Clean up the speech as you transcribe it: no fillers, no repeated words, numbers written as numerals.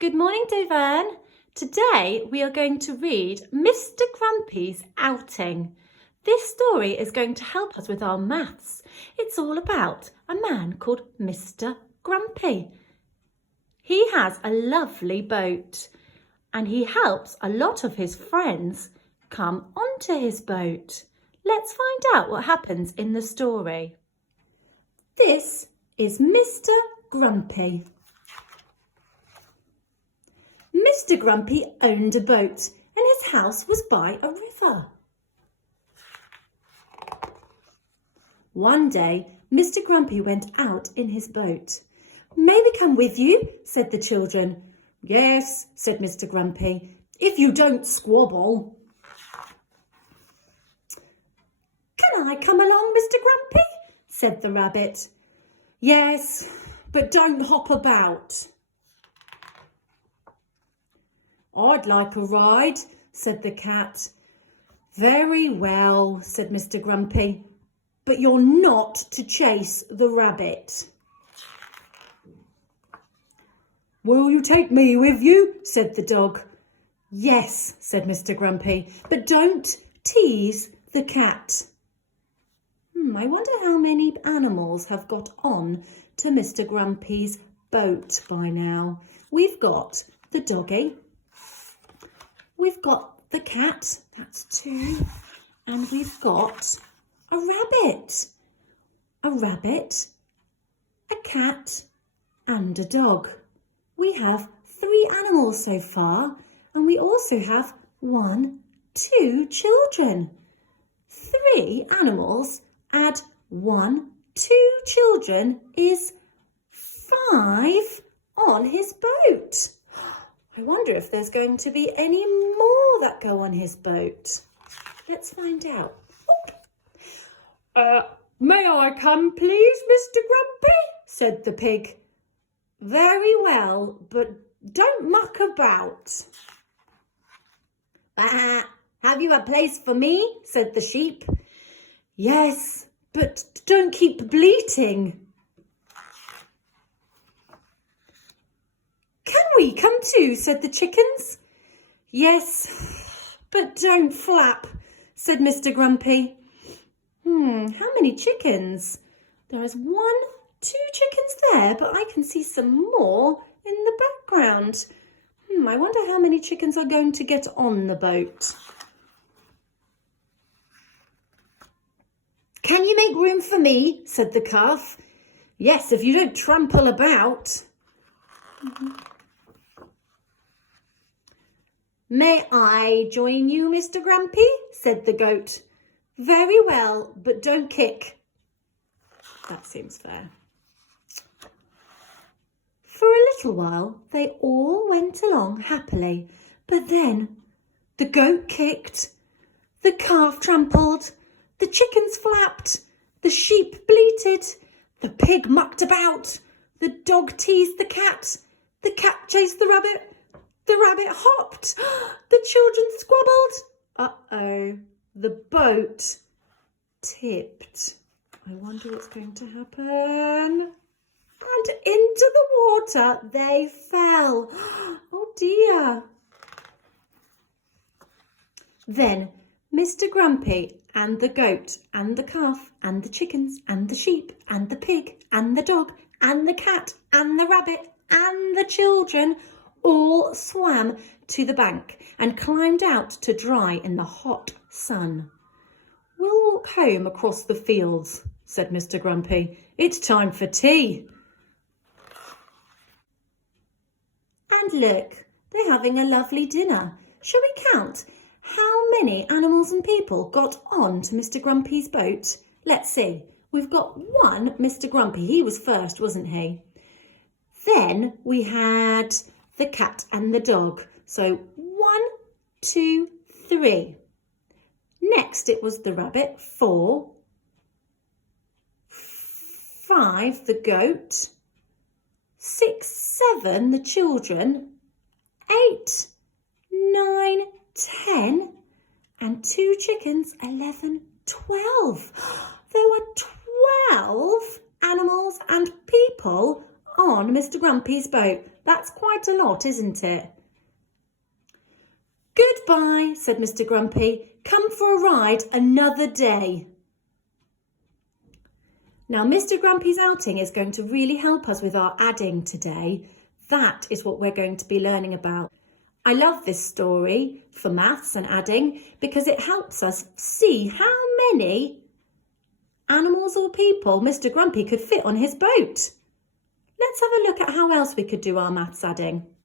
Good morning, Devon. Today we are going to read Mr. Grumpy's Outing. This story is going to help us with our maths. It's all about a man called Mr. Grumpy. He has a lovely boat and he helps a lot of his friends come onto his boat. Let's find out what happens in the story. This is Mr. Grumpy. Mr. Grumpy owned a boat and his house was by a river. One day, Mr. Grumpy went out in his boat. "May we come with you?" said the children. "Yes," said Mr. Grumpy, "if you don't squabble." "Can I come along, Mr. Grumpy?" said the rabbit. "Yes, but don't hop about." "I'd like a ride," said the cat. "Very well," said Mr. Grumpy, "but you're not to chase the rabbit." "Will you take me with you?" said the dog. "Yes," said Mr. Grumpy, "but don't tease the cat." I wonder how many animals have got on to Mr. Grumpy's boat by now. We've got the doggy. We've got the cat, that's 2, and we've got a rabbit. A rabbit, a cat and a dog. We have 3 animals so far, and we also have 1, 2 children. 3 animals add 1, 2 children is 5 on his boat. I wonder if there's going to be any more that go on his boat. Let's find out. May I come, please, Mr. Grumpy?" said the pig. "Very well, but don't muck about." "Have you a place for me?" said the sheep. "Yes, but don't keep bleating." "Can we come too?" said the chickens. "Yes, but don't flap," said Mr. Grumpy. How many chickens? There is 1, 2 chickens there, but I can see some more in the background. I wonder how many chickens are going to get on the boat. "Can you make room for me?" said the calf. "Yes, if you don't trample about." "May I join you, Mr. Grumpy?" said the goat. "Very well, but don't kick." That seems fair. For a little while, they all went along happily, but then the goat kicked, the calf trampled, the chickens flapped, the sheep bleated, the pig mucked about, the dog teased the cat chased the rabbit hopped, the children squabbled. Uh-oh, the boat tipped. I wonder what's going to happen. And into the water they fell. Oh dear. Then Mr. Grumpy and the goat and the calf and the chickens and the sheep and the pig and the dog and the cat and the rabbit and the children all swam to the bank and climbed out to dry in the hot sun. "We'll walk home across the fields," said Mr. Grumpy. "It's time for tea." And look, they're having a lovely dinner. Shall we count how many animals and people got on to Mr. Grumpy's boat? Let's see. We've got 1 Mr. Grumpy. He was first, wasn't he? Then we had the cat and the dog. So 1, 2, 3. Next it was the rabbit, 4. 5, the goat. 6, 7, the children. 8, 9, 10. And 2 chickens, 11, 12. There were 12 animals and people on Mr. Grumpy's boat. That's quite a lot, isn't it? Goodbye, said Mr. Grumpy. Come for a ride another day. Now, Mr. Grumpy's outing is going to really help us with our adding today. That is what we're going to be learning about. I love this story for maths and adding because it helps us see how many animals or people Mr. Grumpy could fit on his boat. Let's have a look at how else we could do our maths adding.